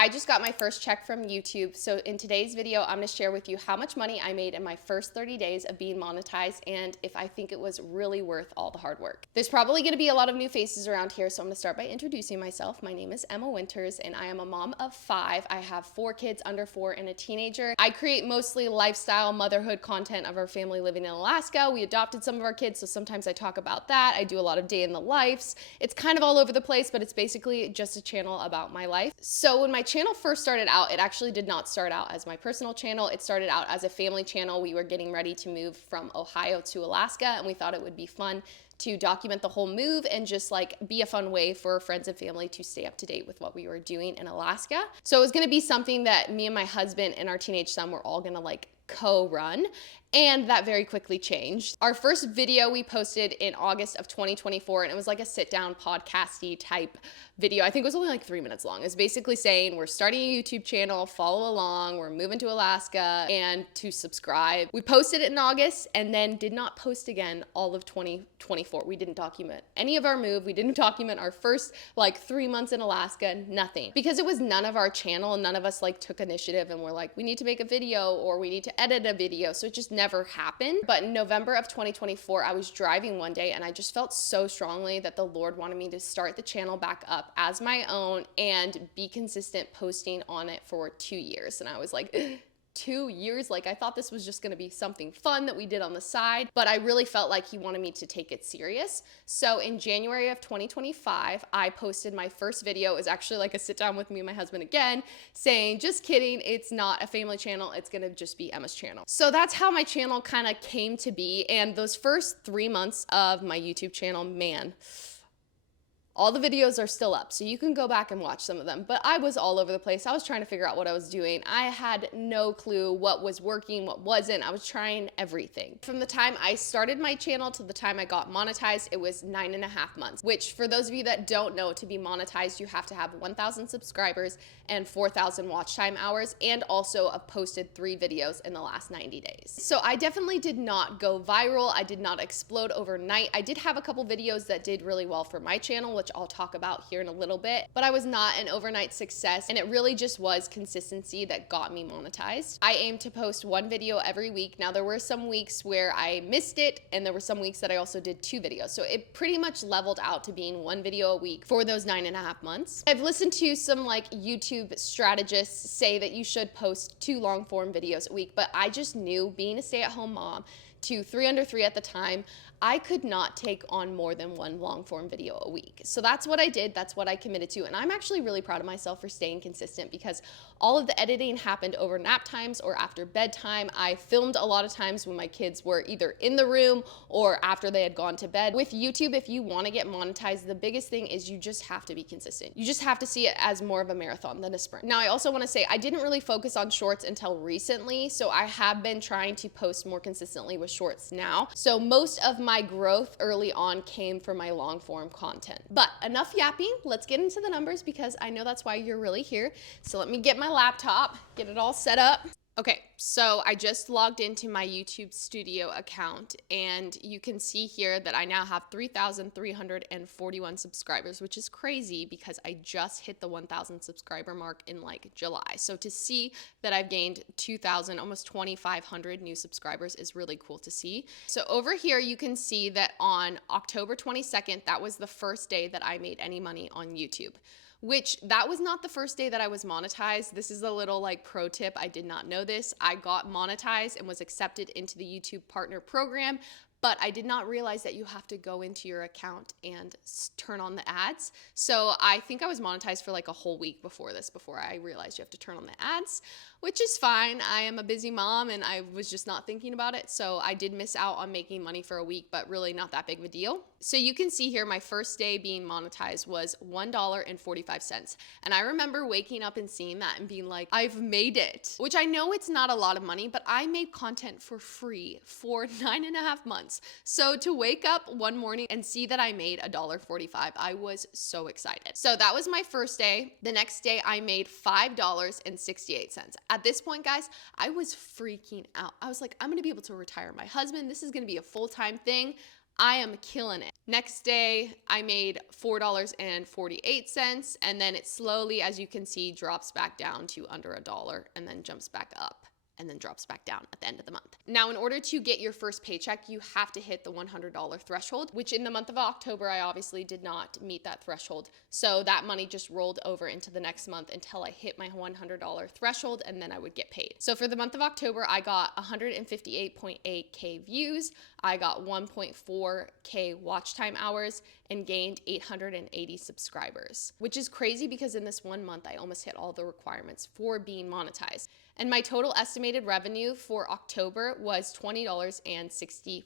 I just got my first check from YouTube, so in today's video, I'm gonna share with you how much money I made in my first 30 days of being monetized and if I think it was really worth all the hard work. There's probably gonna be a lot of new faces around here, so I'm gonna start by introducing myself. My name is Emma Winters, and I am a mom of 5. I have 4 kids under 4 and a teenager. I create mostly lifestyle motherhood content of our family living in Alaska. We adopted some of our kids, so sometimes I talk about that. I do a lot of day in the lives. It's kind of all over the place, but it's basically just a channel about my life. So when my channel first started out, it actually did not start out as my personal channel. It started out as a family channel. We were getting ready to move from Ohio to Alaska, and we thought it would be fun to document the whole move and just like be a fun way for friends and family to stay up to date with what we were doing in Alaska. So it was gonna be something that me and my husband and our teenage son were all gonna like co-run, and that very quickly changed. Our first video we posted in August of 2024, and it was like a sit-down podcasty type video. I think it was only like 3 minutes long. It's basically saying we're starting a YouTube channel, follow along, we're moving to Alaska, and to subscribe. We posted it in August and then did not post again all of 2024. We didn't document any of our move. We didn't document our first like 3 months in Alaska, nothing. Because it was none of our channel, and none of us like took initiative and were like, we need to make a video or we need to edit a video. So it just never happened. But in November of 2024, I was driving one day and I just felt so strongly that the Lord wanted me to start the channel back up as my own and be consistent posting on it for 2 years. And I was like, 2 years? Like, I thought this was just gonna be something fun that we did on the side, but I really felt like he wanted me to take it serious. So in January of 2025, I posted my first video. It was actually like a sit down with me and my husband again, saying, just kidding, it's not a family channel, it's gonna just be Emma's channel. So that's how my channel kind of came to be. And those first 3 months of my YouTube channel, man, all the videos are still up, so you can go back and watch some of them. But I was all over the place. I was trying to figure out what I was doing. I had no clue what was working, what wasn't. I was trying everything. From the time I started my channel to the time I got monetized, it was 9.5 months, which for those of you that don't know, to be monetized, you have to have 1,000 subscribers and 4,000 watch time hours, and also have posted 3 videos in the last 90 days. So I definitely did not go viral. I did not explode overnight. I did have a couple videos that did really well for my channel, which I'll talk about here in a little bit, but I was not an overnight success, and it really just was consistency that got me monetized. I aim to post 1 video every week. Now, there were some weeks where I missed it, and there were some weeks that I also did 2 videos. So it pretty much leveled out to being 1 video a week for those 9.5 months. I've listened to some like YouTube strategists say that you should post 2 long form videos a week, but I just knew, being a stay-at-home mom to 3 under 3 at the time, I could not take on more than 1 long form video a week. So that's what I did. That's what I committed to. And I'm actually really proud of myself for staying consistent, because all of the editing happened over nap times or after bedtime. I filmed a lot of times when my kids were either in the room or after they had gone to bed. With YouTube, if you want to get monetized, the biggest thing is you just have to be consistent. You just have to see it as more of a marathon than a sprint. Now, I also want to say I didn't really focus on shorts until recently. So I have been trying to post more consistently with shorts now. So most of my growth early on came from my long form content. But enough yapping, let's get into the numbers, because I know that's why you're really here. So let me get my laptop, get it all set up. Okay, so I just logged into my YouTube Studio account, and you can see here that I now have 3,341 subscribers, which is crazy because I just hit the 1,000 subscriber mark in like July. So to see that I've gained 2,000, almost 2,500 new subscribers is really cool to see. So over here, you can see that on October 22nd, that was the first day that I made any money on YouTube. Which, that was not the first day that I was monetized. This is a little like pro tip. I did not know this. I got monetized and was accepted into the YouTube Partner Program, but I did not realize that you have to go into your account and turn on the ads. So I think I was monetized for like a whole week before this, before I realized you have to turn on the ads, which is fine. I am a busy mom and I was just not thinking about it. So I did miss out on making money for a week, but really not that big of a deal. So you can see here, my first day being monetized was $1.45. And I remember waking up and seeing that and being like, I've made it, which I know it's not a lot of money, but I made content for free for 9.5 months. So to wake up one morning and see that I made $1.45, I was so excited. So that was my first day. The next day I made $5.68. At this point, guys, I was freaking out. I was like, I'm gonna be able to retire my husband. This is gonna be a full-time thing. I am killing it. Next day, I made $4.48, and then it slowly, as you can see, drops back down to under $1 and then jumps back up and then drops back down at the end of the month. Now, in order to get your first paycheck, you have to hit the $100 threshold, which in the month of October, I obviously did not meet that threshold. So that money just rolled over into the next month until I hit my $100 threshold, and then I would get paid. So for the month of October, I got 158.8K views. I got 1.4K watch time hours and gained 880 subscribers, which is crazy because in this 1 month, I almost hit all the requirements for being monetized. And my total estimated revenue for October was $20.65.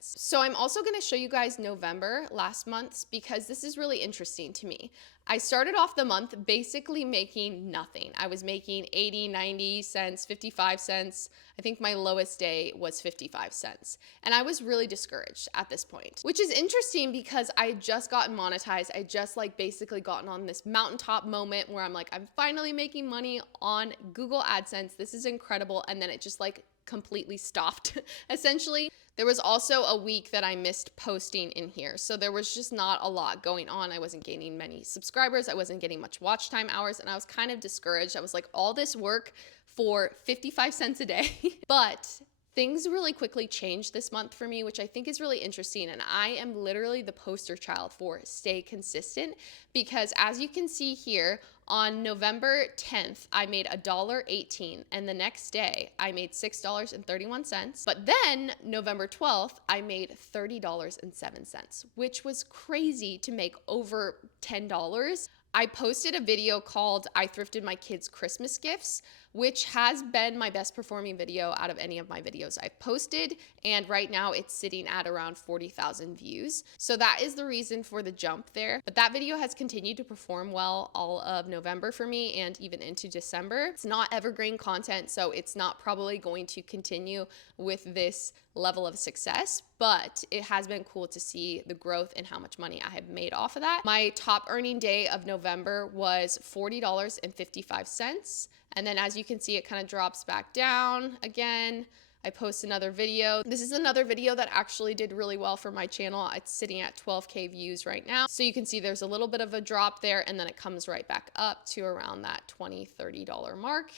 So I'm also gonna show you guys November, last month's, because this is really interesting to me. I started off the month basically making nothing. I was making 80, 90 cents, 55 cents. I think my lowest day was 55 cents. And I was really discouraged at this point, which is interesting because I had just gotten monetized. I just basically gotten on this mountaintop moment where I'm like, I'm finally making money on Google AdSense. This is incredible. And then it just completely stopped essentially. There was also a week that I missed posting in here. So there was just not a lot going on. I wasn't gaining many subscribers. I wasn't getting much watch time hours, and I was kind of discouraged. I was like, all this work for 55 cents a day. But things really quickly changed this month for me, which I think is really interesting. And I am literally the poster child for stay consistent, because as you can see here, on November 10th, I made $1.18, and the next day I made $6.31. But then November 12th, I made $30.07, which was crazy to make over $10. I posted a video called I Thrifted My Kids' Christmas Gifts, which has been my best performing video out of any of my videos I've posted. And right now it's sitting at around 40,000 views. So that is the reason for the jump there. But that video has continued to perform well all of November for me and even into December. It's not evergreen content, so it's not probably going to continue with this level of success, but it has been cool to see the growth and how much money I have made off of that. My top earning day of November was $40.55. And then as you can see, it kind of drops back down again. I post another video. This is another video that actually did really well for my channel. It's sitting at 12K views right now. So you can see there's a little bit of a drop there, and then it comes right back up to around that $20, $30 mark,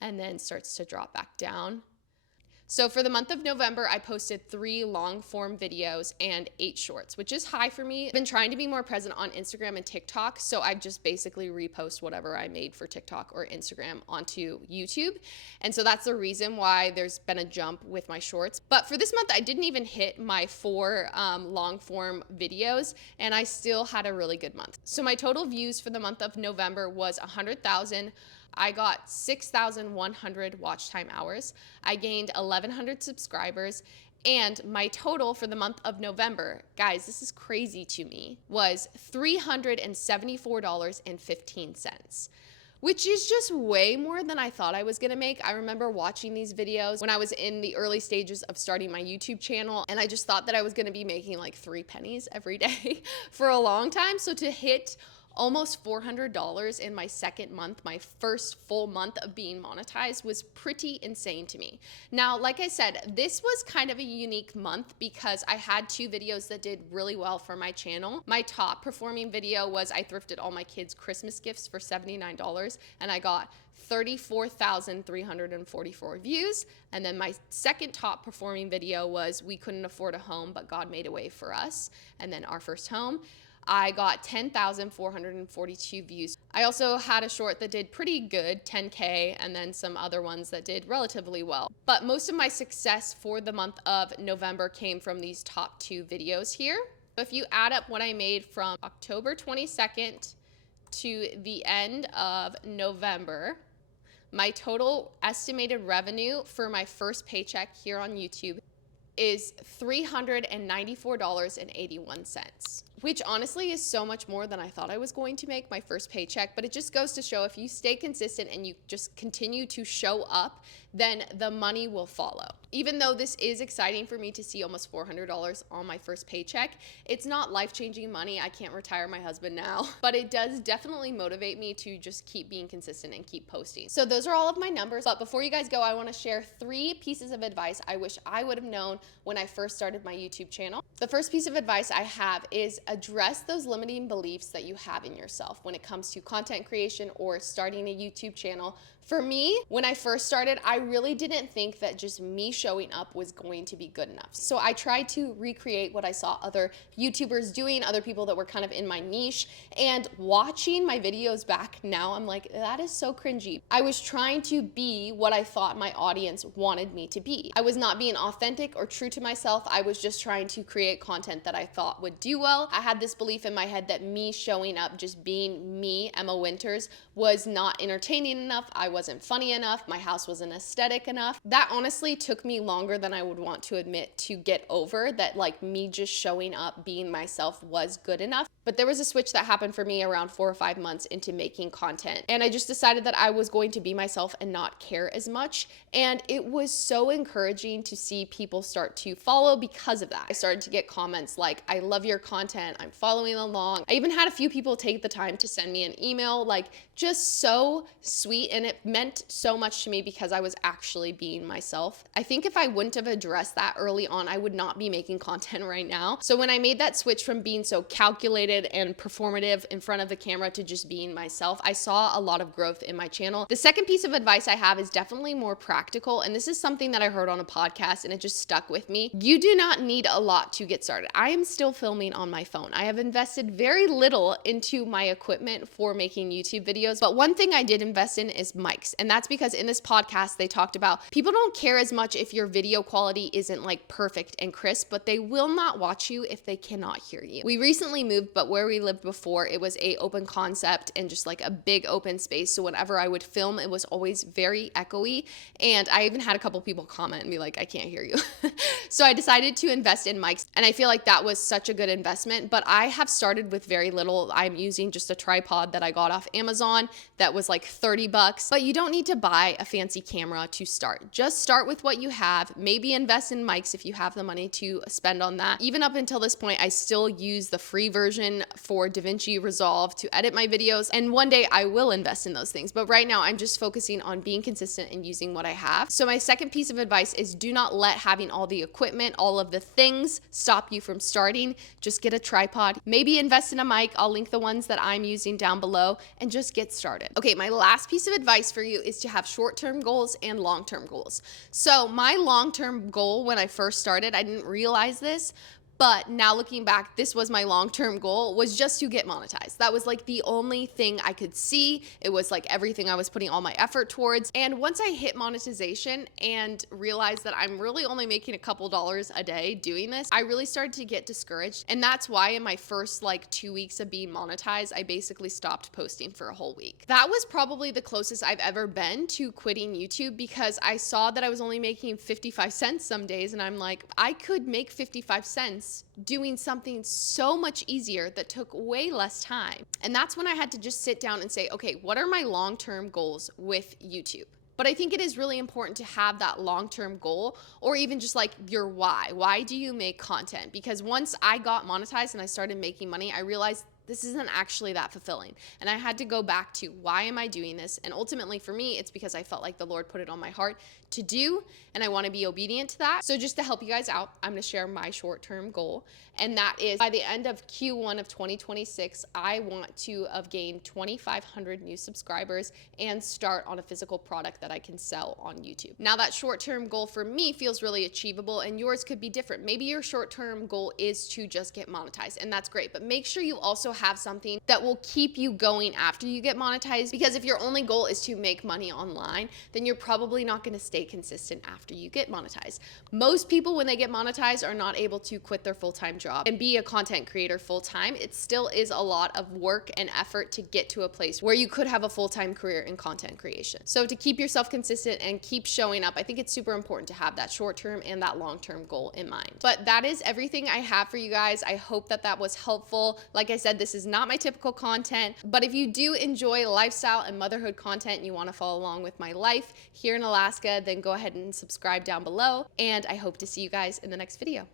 and then starts to drop back down. So for the month of November, I posted 3 long form videos and 8 shorts, which is high for me. I've been trying to be more present on Instagram and TikTok, so I just basically repost whatever I made for TikTok or Instagram onto YouTube. And so that's the reason why there's been a jump with my shorts. But for this month, I didn't even hit my 4 long form videos, and I still had a really good month. So my total views for the month of November was 100,000. I got 6,100 watch time hours. I gained 1,100 subscribers, and my total for the month of November, guys, this is crazy to me, was $374.15. Which is just way more than I thought I was gonna make. I remember watching these videos when I was in the early stages of starting my YouTube channel, and I just thought that I was gonna be making 3 pennies every day for a long time. So to hit almost $400 in my second month, my first full month of being monetized, was pretty insane to me. Now, like I said, this was kind of a unique month because I had 2 videos that did really well for my channel. My top performing video was I thrifted all my kids' Christmas gifts for $79, and I got 34,344 views. And then my second top performing video was we couldn't afford a home, but God made a way for us, and then our first home. I got 10,442 views. I also had a short that did pretty good, 10K, and then some other ones that did relatively well. But most of my success for the month of November came from these top 2 videos here. If you add up what I made from October 22nd to the end of November, my total estimated revenue for my first paycheck here on YouTube is $394.81, which honestly is so much more than I thought I was going to make my first paycheck. But it just goes to show if you stay consistent and you just continue to show up, then the money will follow. Even though this is exciting for me to see almost $400 on my first paycheck, it's not life-changing money. I can't retire my husband now, but it does definitely motivate me to just keep being consistent and keep posting. So those are all of my numbers. But before you guys go, I want to share 3 pieces of advice I wish I would have known when I first started my YouTube channel. The first piece of advice I have is address those limiting beliefs that you have in yourself when it comes to content creation or starting a YouTube channel. For me, when I first started, I really didn't think that just me showing up was going to be good enough. So I tried to recreate what I saw other YouTubers doing, other people that were kind of in my niche, and watching my videos back now, I'm like, that is so cringy. I was trying to be what I thought my audience wanted me to be. I was not being authentic or true to myself. I was just trying to create content that I thought would do well. I had this belief in my head that me showing up, just being me, Emma Winters, was not entertaining enough. I wasn't funny enough. My house wasn't aesthetic enough. That honestly took me longer than I would want to admit to get over that, like, me just showing up, being myself was good enough. But there was a switch that happened for me around 4 or 5 months into making content. And I just decided that I was going to be myself and not care as much. And it was so encouraging to see people start to follow because of that. I started to get comments like, I love your content, I'm following along. I even had a few people take the time to send me an email, like, just so sweet. And it meant so much to me because I was actually being myself. I think if I wouldn't have addressed that early on, I would not be making content right now. So when I made that switch from being so calculated and performative in front of the camera to just being myself, I saw a lot of growth in my channel. The second piece of advice I have is definitely more practical, and this is something that I heard on a podcast and it just stuck with me. You do not need a lot to get started. I am still filming on my phone. I have invested very little into my equipment for making YouTube videos, but one thing I did invest in is mics, and that's because in this podcast they talked about people don't care as much if your video quality isn't like perfect and crisp, but they will not watch you if they cannot hear you. We recently moved, but where we lived before, it was a open concept and just like a big open space. So whenever I would film, it was always very echoey. And I even had a couple people comment and be like, I can't hear you. So I decided to invest in mics, and I feel like that was such a good investment. But I have started with very little. I'm using just a tripod that I got off Amazon that was like $30. But you don't need to buy a fancy camera to start. Just start with what you have. Maybe invest in mics if you have the money to spend on that. Even up until this point, I still use the free version for DaVinci Resolve to edit my videos, and one day I will invest in those things. But right now I'm just focusing on being consistent and using what I have. So my second piece of advice is do not let having all the equipment, all of the things stop you from starting. Just get a tripod, maybe invest in a mic. I'll link the ones that I'm using down below, and just get started. Okay, my last piece of advice for you is to have short-term goals and long-term goals. So my long-term goal when I first started, I didn't realize this, but now looking back, this was my long-term goal, was just to get monetized. That was like the only thing I could see. It was like everything I was putting all my effort towards. And once I hit monetization and realized that I'm really only making a couple dollars a day doing this, I really started to get discouraged. And that's why in my first like 2 weeks of being monetized, I basically stopped posting for a whole week. That was probably the closest I've ever been to quitting YouTube, because I saw that I was only making 55 cents some days, and I'm like, I could make 55 cents doing something so much easier that took way less time. And that's when I had to just sit down and say, okay, what are my long-term goals with YouTube? But I think it is really important to have that long-term goal, or even just like your why. Why do you make content? Because once I got monetized and I started making money, I realized this isn't actually that fulfilling. And I had to go back to, why am I doing this? And ultimately for me, it's because I felt like the Lord put it on my heart to do, and I want to be obedient to that. So just to help you guys out, I'm going to share my short-term goal. And that is, by the end of Q1 of 2026, I want to have gained 2,500 new subscribers and start on a physical product that I can sell on YouTube. Now that short-term goal for me feels really achievable, and yours could be different. Maybe your short-term goal is to just get monetized, and that's great. But make sure you also have something that will keep you going after you get monetized, because if your only goal is to make money online, then you're probably not going to stay consistent after you get monetized. Most people, when they get monetized, are not able to quit their full-time job and be a content creator full-time. It still is a lot of work and effort to get to a place where you could have a full-time career in content creation. So to keep yourself consistent and keep showing up, I think it's super important to have that short-term and that long-term goal in mind. But that is everything I have for you guys. I hope that that was helpful. Like I said, this is not my typical content, but if you do enjoy lifestyle and motherhood content and you want to follow along with my life here in Alaska, then go ahead and subscribe down below, and I hope to see you guys in the next video.